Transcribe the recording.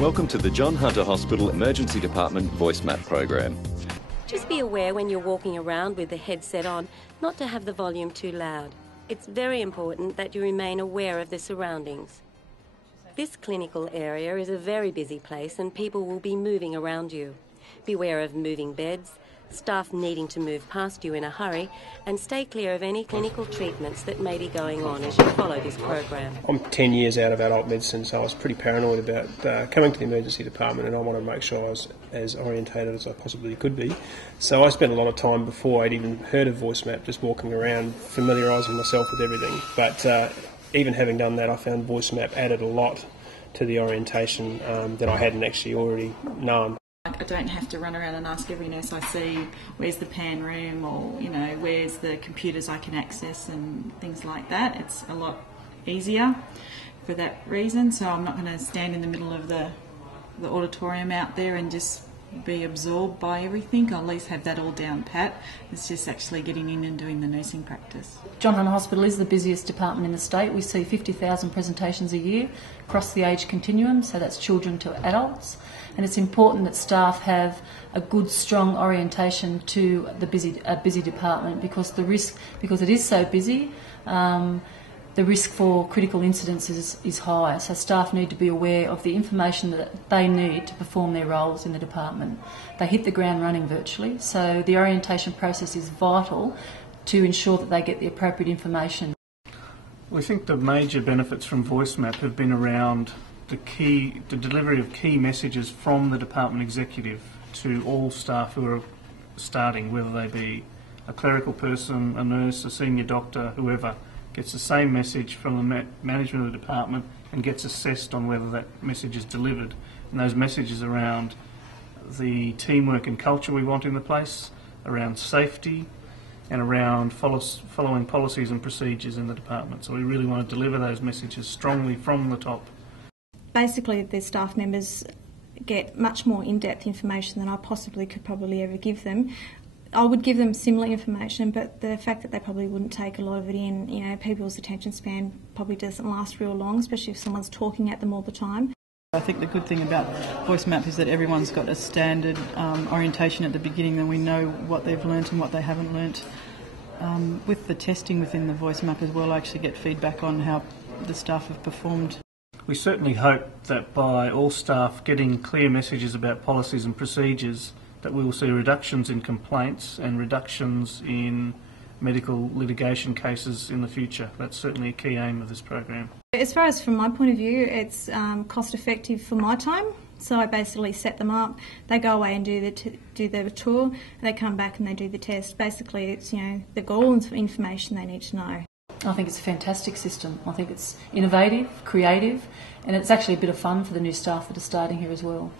Welcome to the John Hunter Hospital Emergency Department VoiceMap program. Just be aware when you're walking around with the headset on not to have the volume too loud. It's very important that you remain aware of the surroundings. This clinical area is a very busy place and people will be moving around you. Beware of moving beds, staff needing to move past you in a hurry, and stay clear of any clinical treatments that may be going on as you follow this program. I'm 10 years out of adult medicine, so I was pretty paranoid about coming to the emergency department, and I wanted to make sure I was as orientated as I possibly could be. So I spent a lot of time before I'd even heard of VoiceMap just walking around, familiarising myself with everything. But even having done that, I found VoiceMap added a lot to the orientation that I hadn't actually already known. I don't have to run around and ask every nurse I see where's the pan room, or where's the computers I can access and things like that. It's a lot easier for that reason, so I'm not going to stand in the middle of the auditorium out there and just be absorbed by everything. I'll at least have that all down pat. It's just actually getting in and doing the nursing practice. John Hunter Hospital is the busiest department in the state. We see 50,000 presentations a year across the age continuum, so that's children to adults. And it's important that staff have a good, strong orientation to a busy department, because it is so busy, the risk for critical incidents is high. So staff need to be aware of the information that they need to perform their roles in the department. They hit the ground running virtually, so the orientation process is vital to ensure that they get the appropriate information. We think the major benefits from VoiceMap have been around the delivery of key messages from the department executive to all staff who are starting, whether they be a clerical person, a nurse, a senior doctor, whoever, gets the same message from the management of the department and gets assessed on whether that message is delivered. And those messages around the teamwork and culture we want in the place, around safety, and around following policies and procedures in the department. So we really want to deliver those messages strongly from the top. Basically, the staff members get much more in-depth information than I possibly could ever give them. I would give them similar information, but the fact that they probably wouldn't take a lot of it in, people's attention span probably doesn't last real long, especially if someone's talking at them all the time. I think the good thing about VoiceMap is that everyone's got a standard orientation at the beginning, and we know what they've learnt and what they haven't learnt. With the testing within the VoiceMap as well, I actually get feedback on how the staff have performed. We certainly hope that by all staff getting clear messages about policies and procedures, that we will see reductions in complaints and reductions in medical litigation cases in the future. That's certainly a key aim of this program. As far as from my point of view, it's cost effective for my time. So I basically set them up, they go away and do the tour, and they come back and they do the test. Basically it's the all information they need to know. I think it's a fantastic system. I think it's innovative, creative, and it's actually a bit of fun for the new staff that are starting here as well.